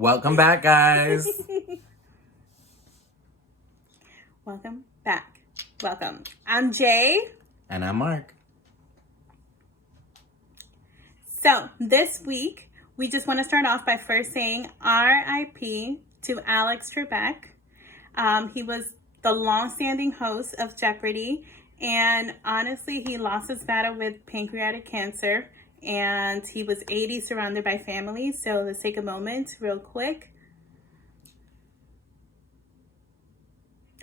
Welcome back, guys. Welcome back. Welcome. I'm Jay. And I'm Mark. So this week, we just want to start off by first saying R.I.P. to Alex Trebek. He was the long-standing host of Jeopardy, and honestly, he lost his battle with pancreatic cancer, and he was 80, surrounded by family. So let's take a moment real quick.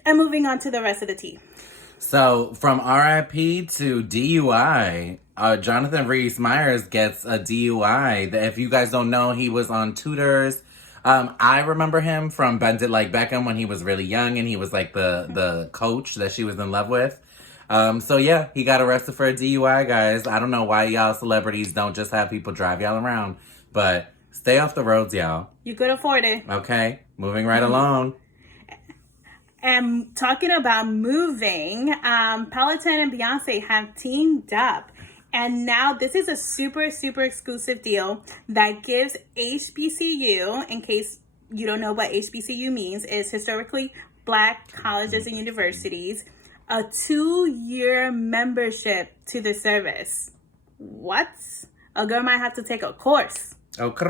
And moving on to the rest of the tea. So, from RIP to DUI, Jonathan Rhys-Meyers gets a DUI. If you guys don't know, he was on Tutors. I remember him from Bend It Like Beckham when he was really young and he was like the coach that she was in love with. So yeah, he got arrested for a DUI, guys. I don't know why y'all celebrities don't just have people drive y'all around, but stay off the roads, y'all. You could afford it. Okay, moving right along. And talking about moving, Peloton and Beyonce have teamed up. And now this is a super, super exclusive deal that gives HBCU, in case you don't know what HBCU means, is historically Black colleges and universities, a 2-year membership to the service. What? A girl might have to take a course. Okay.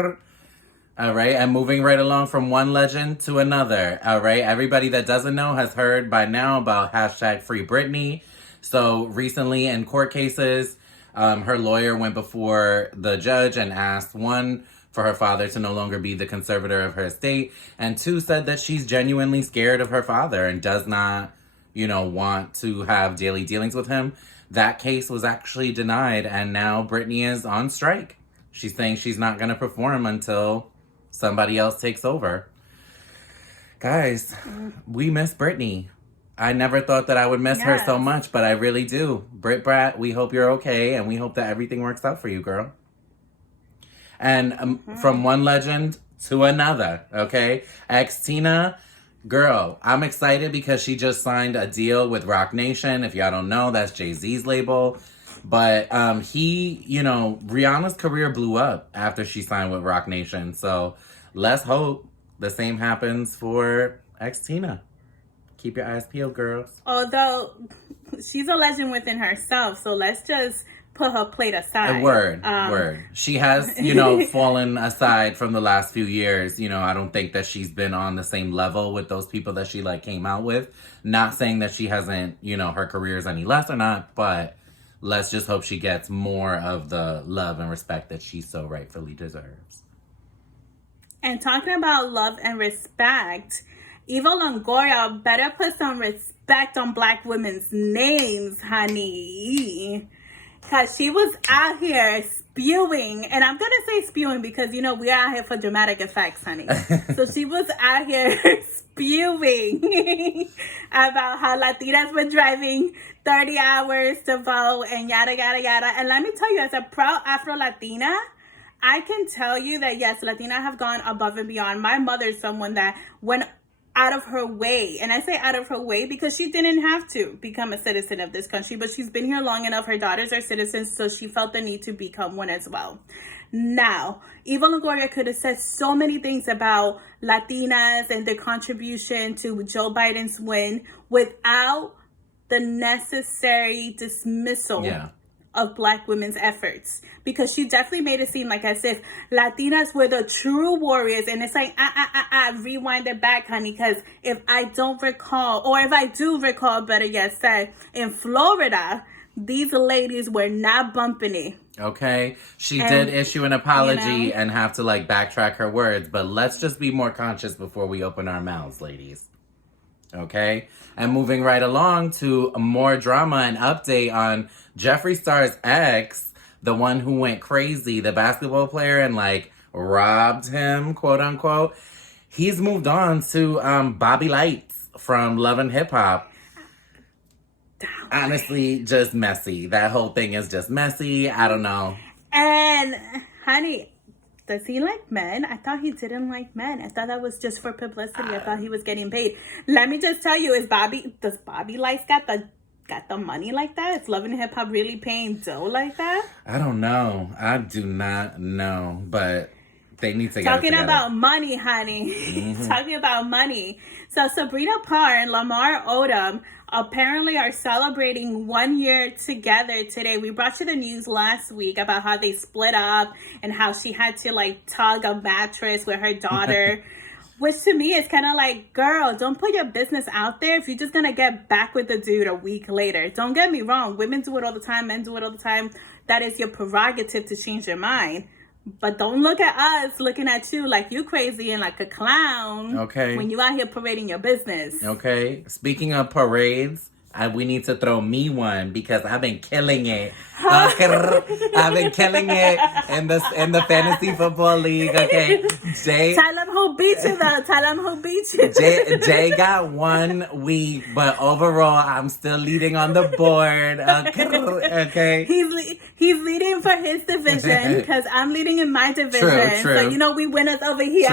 All right, and moving right along from one legend to another. All right, everybody that doesn't know has heard by now about hashtag Free Britney. So recently in court cases, her lawyer went before the judge and asked, one, for her father to no longer be the conservator of her estate, and two, said that she's genuinely scared of her father and does not, want to have daily dealings with him. That case was actually denied, and now Britney is on strike. She's saying she's not going to perform until somebody else takes over. Guys, we miss Britney. I never thought that I would miss her so much, but I really do. Brit Brat, we hope you're okay, and we hope that everything works out for you, girl. And from one legend to another, okay? Tina, girl, I'm excited because she just signed a deal with Roc Nation. If y'all don't know, that's Jay-Z's label. But Rihanna's career blew up after she signed with Roc Nation. So let's hope the same happens for Tina. Keep your eyes peeled, girls. Although she's a legend within herself, so let's just put her plate aside. Word. She has, fallen aside from the last few years. I don't think that she's been on the same level with those people that she came out with. Not saying that she hasn't, her career is any less or not, but let's just hope she gets more of the love and respect that she so rightfully deserves. And talking about love and respect, Eva Longoria better put some respect on Black women's names, honey. Because she was out here spewing, and I'm going to say spewing because, we're out here for dramatic effects, honey. So she was out here spewing about how Latinas were driving 30 hours to vote and yada, yada, yada. And let me tell you, as a proud Afro-Latina, I can tell you that, yes, Latinas have gone above and beyond. My mother's someone that went out of her way. And I say out of her way because she didn't have to become a citizen of this country, but she's been here long enough. Her daughters are citizens, so she felt the need to become one as well. Now, Eva Longoria could have said so many things about Latinas and their contribution to Joe Biden's win without the necessary dismissal of Black women's efforts, because she definitely made it seem like as if Latinas were the true warriors. And it's like, rewind it back, honey, because if I don't recall, or if I do recall, better yet said, in Florida, these ladies were not bumping it. Okay, she did issue an apology and have to backtrack her words, but let's just be more conscious before we open our mouths, ladies. Okay, and moving right along to more drama and update on Jeffree Star's ex, the one who went crazy, the basketball player, and robbed him, quote unquote. He's moved on to Bobby Lights from Love and Hip Hop. Honestly, just messy. That whole thing is just messy. I don't know. And honey, does he like men? I thought he didn't like men. I thought that was just for publicity. I thought he was getting paid. Let me just tell you, does Bobby Lights got the money like that? Is Love and Hip Hop really paying dough like that? I don't know. I do not know. But They need to get it Talking together. about money, honey. Talking about money. So Sabrina Parr and Lamar Odom apparently are celebrating 1 year together today. We brought you the news last week about how they split up and how she had to like tug a mattress with her daughter. Which to me is kind of like, girl, don't put your business out there if you're just going to get back with the dude a week later. Don't get me wrong. Women do it all the time. Men do it all the time. That is your prerogative to change your mind. But don't look at us looking at you like you crazy and like a clown. Okay. When you out here parading your business. Okay. Speaking of parades, we need to throw me one because I've been killing it. I've been killing it in the fantasy football league. Okay, Jay. Tell them who beat you though. Tell them who beat you. Jay got 1 week, but overall, I'm still leading on the board. Okay. He's leading for his division because I'm leading in my division. True. So you know we winners over here.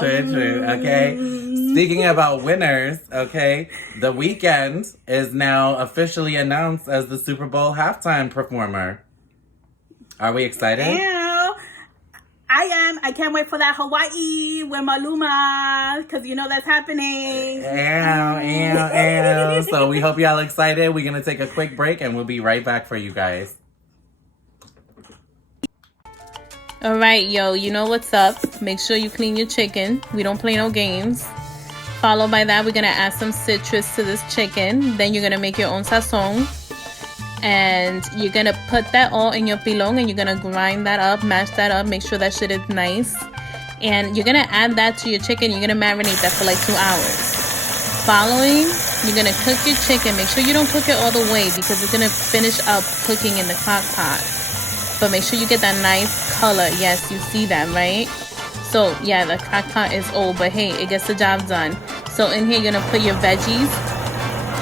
True. Okay. Speaking about winners, okay, The Weeknd is now officially announced as the Super Bowl halftime performer. Are we excited? Ew. I am. I can't wait for that Hawaii with Maluma because you know that's happening. Ew. So we hope y'all excited. We're going to take a quick break and we'll be right back for you guys. All right, yo, you know what's up. Make sure you clean your chicken. We don't play no games. Followed by that, we're going to add some citrus to this chicken. Then you're going to make your own sazon. And you're going to put that all in your pilon and you're going to grind that up, mash that up, make sure that shit is nice. And you're going to add that to your chicken. You're going to marinate that for like 2 hours. Following, you're going to cook your chicken. Make sure you don't cook it all the way because it's going to finish up cooking in the crock pot. But make sure you get that nice color. Yes, you see that, right? So, yeah, the crock pot is old, but hey, it gets the job done. So, in here, you're going to put your veggies.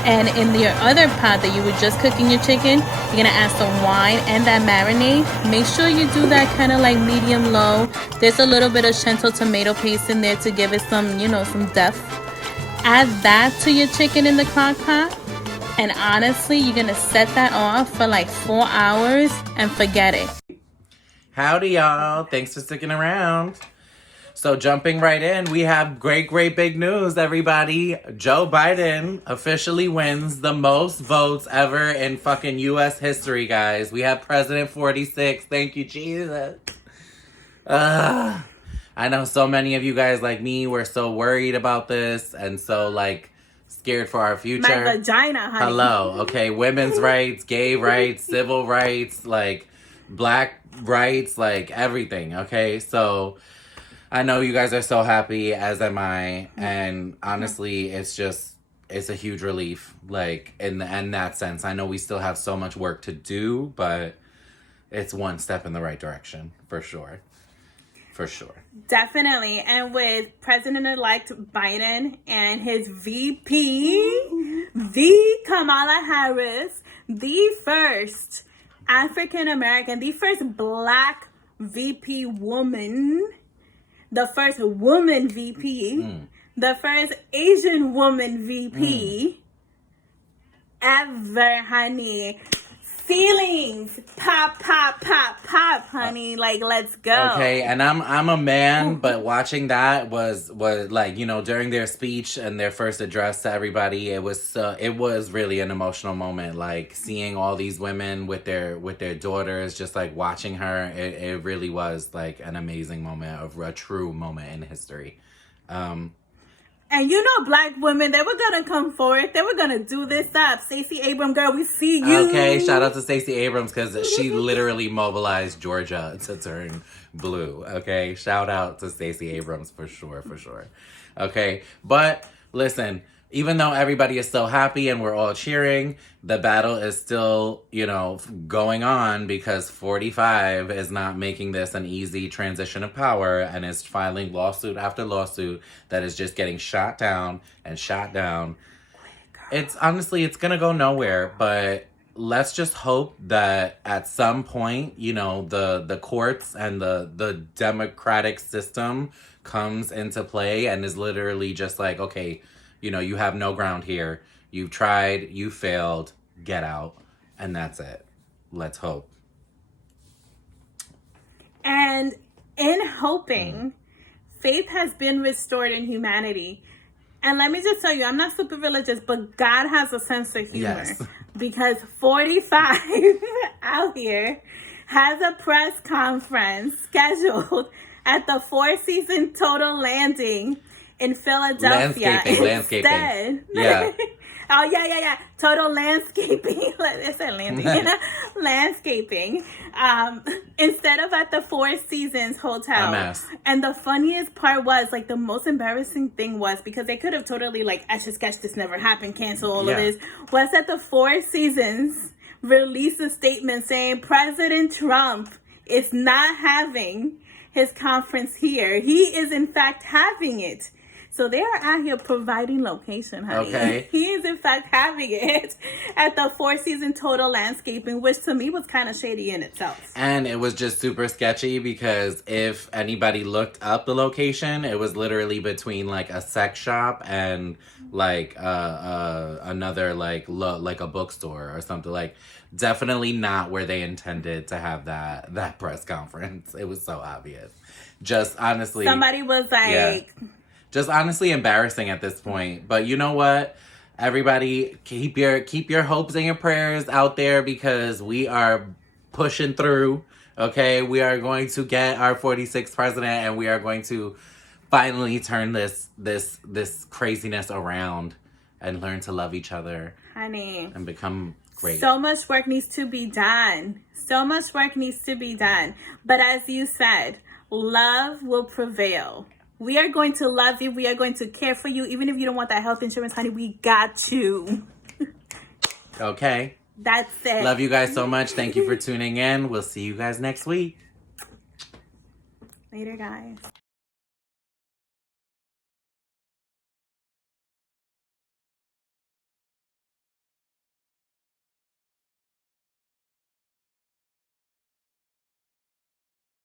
And in your other pot that you were just cooking your chicken, you're going to add some wine and that marinade. Make sure you do that kind of like medium-low. There's a little bit of Shanto tomato paste in there to give it some, some depth. Add that to your chicken in the crock pot. And honestly, you're going to set that off for like 4 hours and forget it. Howdy, y'all. Thanks for sticking around. So jumping right in, we have great big news, everybody. Joe Biden officially wins the most votes ever in fucking U.S. history, guys. We have President 46. Thank you, Jesus. I know so many of you guys like me were so worried about this and so like scared for our future. My vagina, honey. Hello, okay, women's rights, gay rights, civil rights, like black rights, like everything, okay? So I know you guys are so happy, as am I, and honestly, it's a huge relief, like, in that sense. I know we still have so much work to do, but it's one step in the right direction, for sure. For sure. Definitely. And with President-elect Biden and his VP, the Kamala Harris, the first African-American, the first Black VP woman, the first woman VP, the first Asian woman VP ever, honey. Feelings, pop, honey. Like, let's go. Okay, and I'm a man, but watching that was like, during their speech and their first address to everybody, it was really an emotional moment. Like seeing all these women with their daughters, just like watching her, it really was like an amazing moment, of a true moment in history. And Black women, they were going to come forward. They were going to do this up. Stacey Abrams, girl, we see you. Okay, shout out to Stacey Abrams because she literally mobilized Georgia to turn blue. Okay, shout out to Stacey Abrams for sure. Okay, but listen, even though everybody is so happy and we're all cheering, the battle is still, going on because 45 is not making this an easy transition of power and is filing lawsuit after lawsuit that is just getting shot down and shot down. It's going to go nowhere, but let's just hope that at some point, the courts and the democratic system comes into play and is literally just like, okay, you have no ground here. You've tried, you failed, get out. And that's it. Let's hope. And in hoping faith has been restored in humanity. And let me just tell you, I'm not super religious, but God has a sense of humor. Yes. Because 45 out here has a press conference scheduled at the Four Seasons Total Landing in Philadelphia. Landscaping. Yeah. Oh, yeah. Total landscaping. It said landing. Landscaping. Instead of at the Four Seasons Hotel. A mess. And the funniest part was, like, the most embarrassing thing was, because they could have totally, like, etch a sketch, this never happened, cancel all of this, was that the Four Seasons released a statement saying President Trump is not having his conference here. He is, in fact, having it. So they are out here providing location, honey. Okay. He is, in fact, having it at the Four Seasons Total Landscaping, which to me was kind of shady in itself. And it was just super sketchy because if anybody looked up the location, it was literally between like a sex shop and like another like a bookstore or something. Like definitely not where they intended to have that press conference. It was so obvious. Just honestly, somebody was like, just honestly embarrassing at this point. But you know what? Everybody keep your hopes and your prayers out there because we are pushing through. Okay, we are going to get our 46th president, and we are going to finally turn this craziness around and learn to love each other, honey, and become great. So much work needs to be done. So much work needs to be done. But as you said, love will prevail. We are going to love you. We are going to care for you. Even if you don't want that health insurance, honey, we got you. Okay. That's it. Love you guys so much. Thank you for tuning in. We'll see you guys next week. Later, guys.